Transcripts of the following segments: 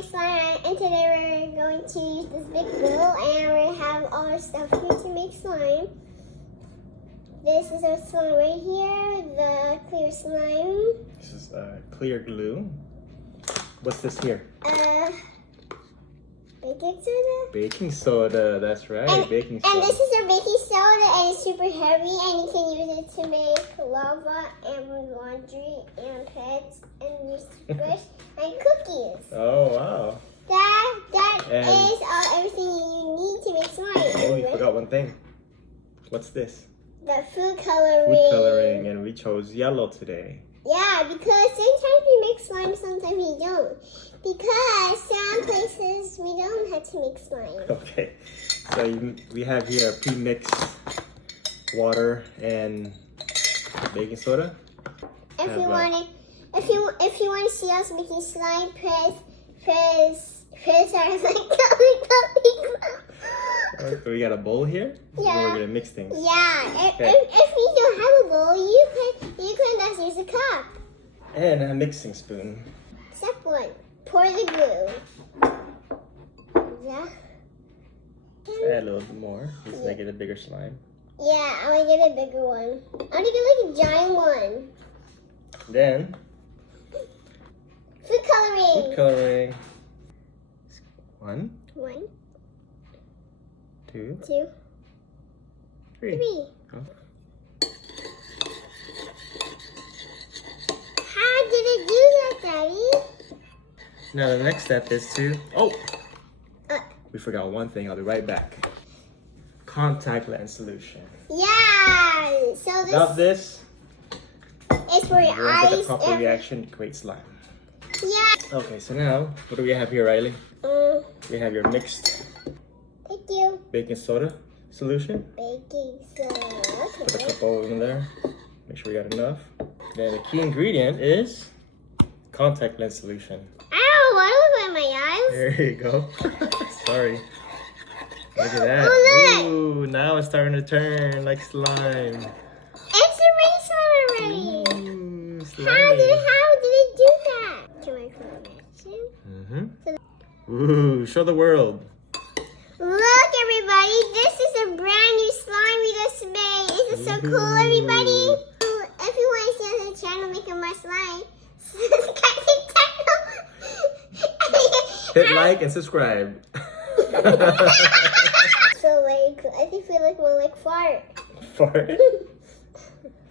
make slime, and today we're going to use this big bowl, and we have all our stuff here to make slime. This is our slime right here, the clear slime. This is clear glue. What's this here? Baking soda. Baking soda, that's right, baking soda. And this is our baking soda, and it's super heavy, and you can use it to make lava, and laundry, and pets, and use fish, and cookies. Oh, wow. That is everything you need to make slime. Oh, you forgot one thing. What's this? The food coloring. Food coloring, and we chose yellow today. Yeah, because sometimes we make slime, sometimes we don't. Because some places we don't have to make slime. Okay, so we have here pre-mixed water and baking soda. If you want to see us making slime, press our Okay, we got a bowl here. Yeah. We're gonna mix things. Yeah. Okay. If you don't have a bowl, you can just use a cup. And a mixing spoon. Step 1. Pour the glue. Yeah. Add a little bit more. Just make it a bigger slime. Yeah, I want to get a bigger one. I want to get like a giant one. Then Food coloring. food coloring. 1, 1, 2, 2, 3. 3. Oh. How did it do that, Daddy? Now the next step is to Uh. we forgot one thing. I'll be right back. Contact lens solution. Yeah. So Without this, is for your you won't get the eyes. proper reaction to create slime. Yeah. Okay, so now what do we have here, Rylee? We have your mixed Thank you. baking soda solution. Baking soda. Put a Okay. couple in there. Make sure we got enough. Then the key ingredient is contact lens solution. Ow! Why do I look at my eyes? There you go. Sorry. Look at that. Oh, look. Ooh, now it's starting to turn like slime. It's already slime already. Ooh, How slimy. did it do that? Can I put it? Ooh, show the world. Look, everybody! This is a brand new slime we just made. Isn't it so cool, everybody? If you want to see us on the channel making more slime, subscribe to the channel. Hit like and subscribe. So, like, I think we look more like fart. Fart.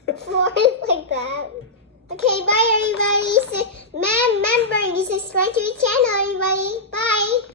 Fart like that. Okay, bye, everybody. Remember, you subscribe to the channel.